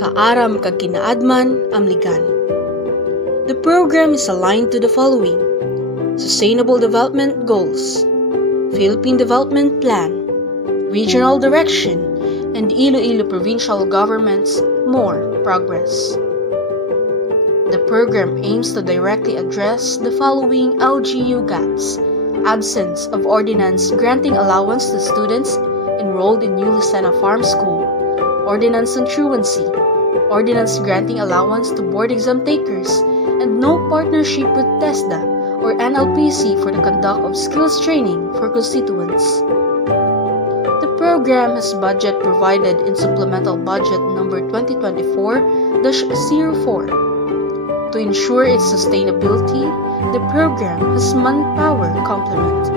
kaaram kag kinaadman amligan. The program is aligned to the following: Sustainable Development Goals, Philippine Development Plan, Regional Direction, and Iloilo Provincial Government's More Progress. The program aims to directly address the following LGU gaps: absence of ordinance granting allowance to students enrolled in New Lucena Farm School, ordinance on truancy, ordinance granting allowance to board exam takers, and no partnership with TESDA or NLPC for the conduct of skills training for constituents. The program has budget provided in Supplemental Budget number 2024-04. To ensure its sustainability, the program has manpower complement.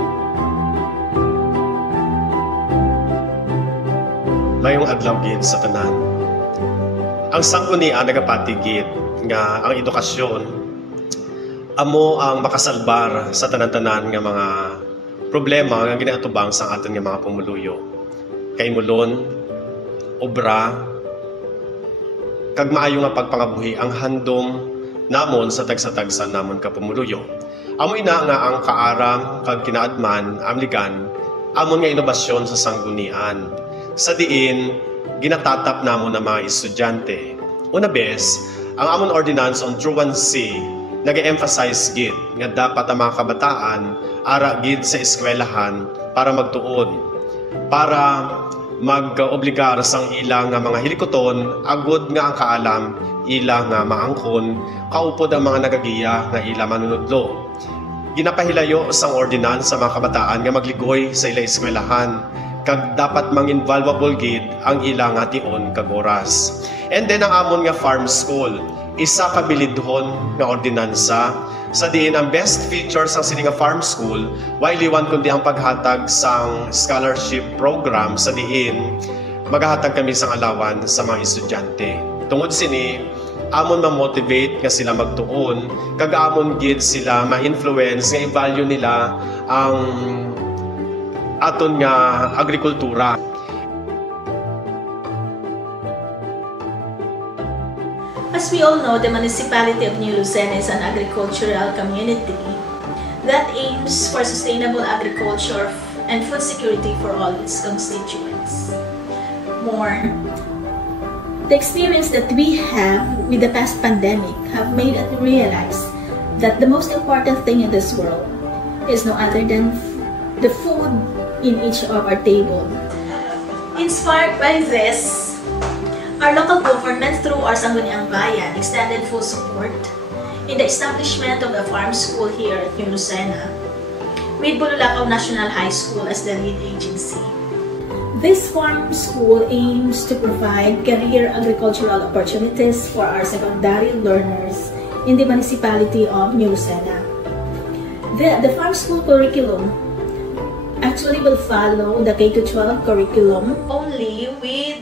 Mayong adlaw gid sa tanan. Ang sanggunian nagapatigid nga ang edukasyon amo ang makasalbar sa tanan-tanan nga mga problema nga ginaatubang sa aton nga mga pumuluyo. Kaimulon, obra, kag maayo nga pagpangabuhi ang handom namon sa tagsa-tagsa namon kapumuluyo. Amoy na nga ang kaaram kag kinaadman amligan amon nga inobasyon sa sanggunian. Sa diin ginatatap namon ang mga estudyante. Una bes, ang amon ordinance on truancy nag-emphasize gid nga dapat ang mga kabataan ara gid sa eskwelahan para magtuon, para mag-obligar sang ilang nga mga hilikoton agud nga ang kaalam ila nga maangkon kaupod ang mga nagagiya nga ila manunudlo. Ginapahilayo sang ordinance sa mga kabataan nga magligoy sa ila eskwelahan kag dapat mang-involvable gid ang ila nga tion kag oras. And then ang amon nga farm school, isa ka bilidhon nga ordinansa sa diin ang best features sang sini nga farm school why liwan kundi ang paghatag sang scholarship program sa diin maghahatag kami sang alawan sa mga estudyante. Tungod sini amon ma-motivate nga sila magtuon kag amon gid sila ma-influence nga i-value nila ang aton nga agrikultura. As we all know, the municipality of New Lucena is an agricultural community that aims for sustainable agriculture and food security for all its constituents. More, the experience that we have with the past pandemic have made us realize that the most important thing in this world is no other than the food in each of our table. Inspired by this, our local government through our Sangguniang Bayan extended full support in the establishment of a farm school here at New Lucena, with Bululacaw National High School as the lead agency. This farm school aims to provide career agricultural opportunities for our secondary learners in the municipality of New Lucena. The farm school curriculum actually will follow the K-12 curriculum, only with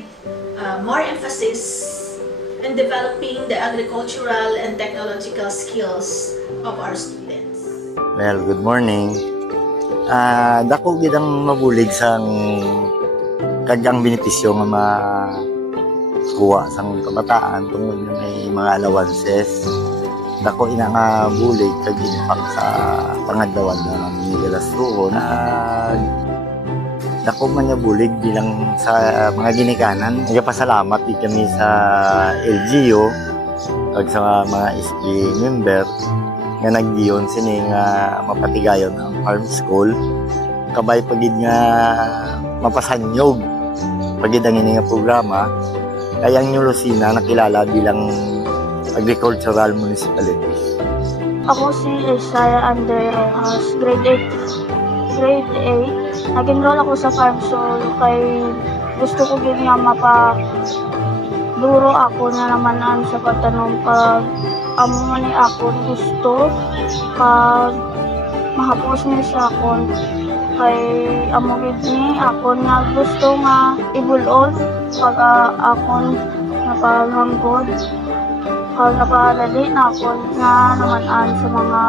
more emphasis in developing the agricultural and technological skills of our students. Well, good morning. Dako gid ang mabulig sang kagang benepisyo nga makuha sang kabataan tungod na may mga allowances. Dako ina nga bulig kag impact sa pangadlawan na nilastuhon. Dako man niya bulig bilang sa mga ginikanan. Nagapasalamat di kami sa LGU ag sa mga SB member nga nagdiyon sini nga mapatigayon ang farm school. Kabay pagid nga mapasanyog pagid ang ini nga programa. Kaya ang New Lucena nakilala bilang agricultural municipalities. Ako si Isaiah Andre Rojas, grade 8. Nag-enroll ako sa farm school kay gusto ko din nga mapaduro ako na naman sa pagtanong pag amo ni ako gusto pag mahapos ni sa akon kay amo gid ni ako nga gusto nga ibulon pag akon napaghangkod pag napadali na ako nga naman sa mga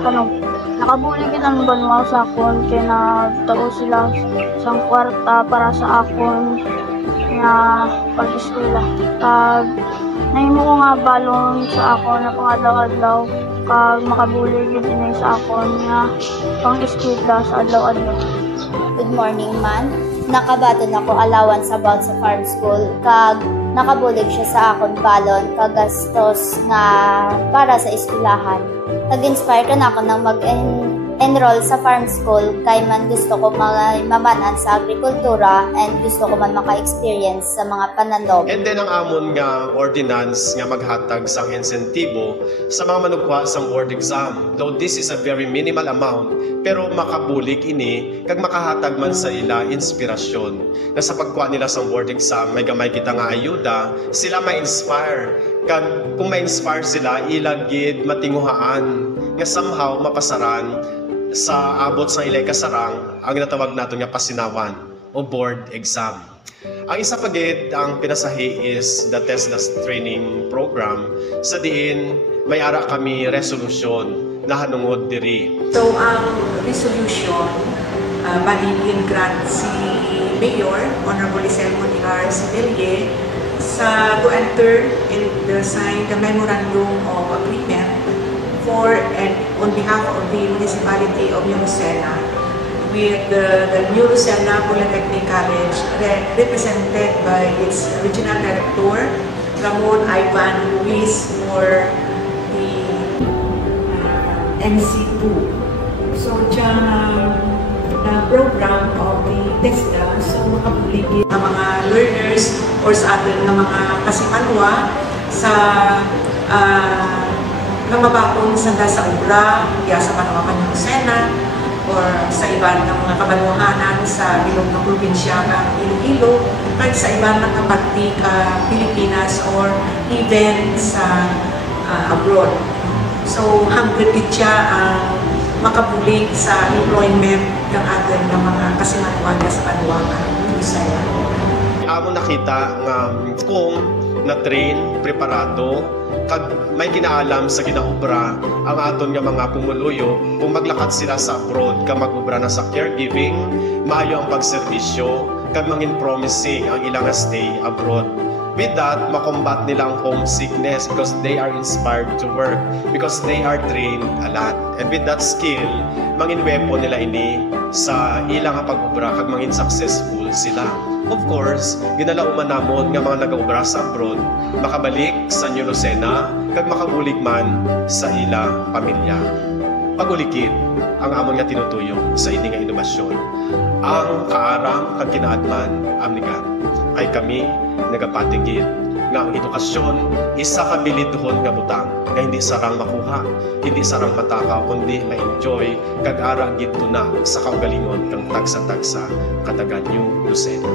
tanong. Nakabuligid ang banwa sa akon kaya nagtao sila sang kwarta para sa akon nga pag-eskwela. Kag nahimo ko nga balon sa ako na pangadlaw-adlaw kag makabuli gid ini sa ako nga pang-eskwela sa adlaw-adlaw. Good morning, man. Nakabaton ako allowance about sa farm school kag nakabulig siya sa akon balon kagastos nga para sa eskwelahan. Nag-inspire ka na ako nang mag-enroll sa farm school kay man gusto ko mamanan sa agrikultura and gusto ko man maka-experience sa mga panandog. And then ang amon nga ordinance nga maghatag sang insentibo sa mga manugwa sang board exam. Though this is a very minimal amount, pero makabulig ini kag makahatag man sa ila inspirasyon. Na sa pagkuha nila sang board exam, may gamay kita nga ayuda, sila ma-inspire. Kag kung ma-inspire sila, ilagid matinguhaan nga somehow mapasaran sa abot sa ilay kasarang ang natawag nato nga pasinawan o board exam. Ang isa pa gid ang pinasahi is the TESDAS training program sa diin may ara kami resolution na hanungod diri. So ang resolution bali grant si Mayor Honorable Selmo Nigar Sibelie sa to enter in the sign the memorandum of agreement for and on behalf of the municipality of New Lucena with the New Lucena Polytechnic College represented by its regional director Ramon Ivan Luis for the MC2. So dyan program of the TESDA, so makabuligid ng mga learners or sa atin ng mga kasimanwa sa namabakon sa obra, kaya sa Panawakan ng Lucena, or sa iba ng mga kabanwahanan sa ilog ng probinsya ng Iloilo, kahit sa iba ng kapatid Pilipinas or even sa abroad. So, hanggang siya ang makabulig sa employment ng atin ng mga kasimanwaga sa Panawakan ng Lucena. Amo nakita nga kung na-train, preparado, kag may ginaalam sa ginaobra ang aton nga mga pumuluyo kung maglakad sila sa abroad kag mag-obra na sa caregiving, maayo ang pagserbisyo kag mangin promising ang ilang stay abroad. With that, makombat nila ang homesickness because they are inspired to work, because they are trained a lot. And with that skill, mangin weapon nila ini sa ilang pag-obra kag mangin successful sila. Of course, ginalauman namon nga mga nag-obra sa abroad, makabalik sa New Lucena kag makabulig man sa ila pamilya. Pagulikid ang amon nga tinutuyo sa ini nga inobasyon. Ang kaaram kag kinaadman amnigan ay kami nagapatigid nga ang edukasyon isa ka bilidhon nga butang nga hindi sarang makuha, hindi sarang matakaw, kundi ma-enjoy kag ara gid tuna sa kaugalingon kang tagsa-tagsa kataga New Lucena.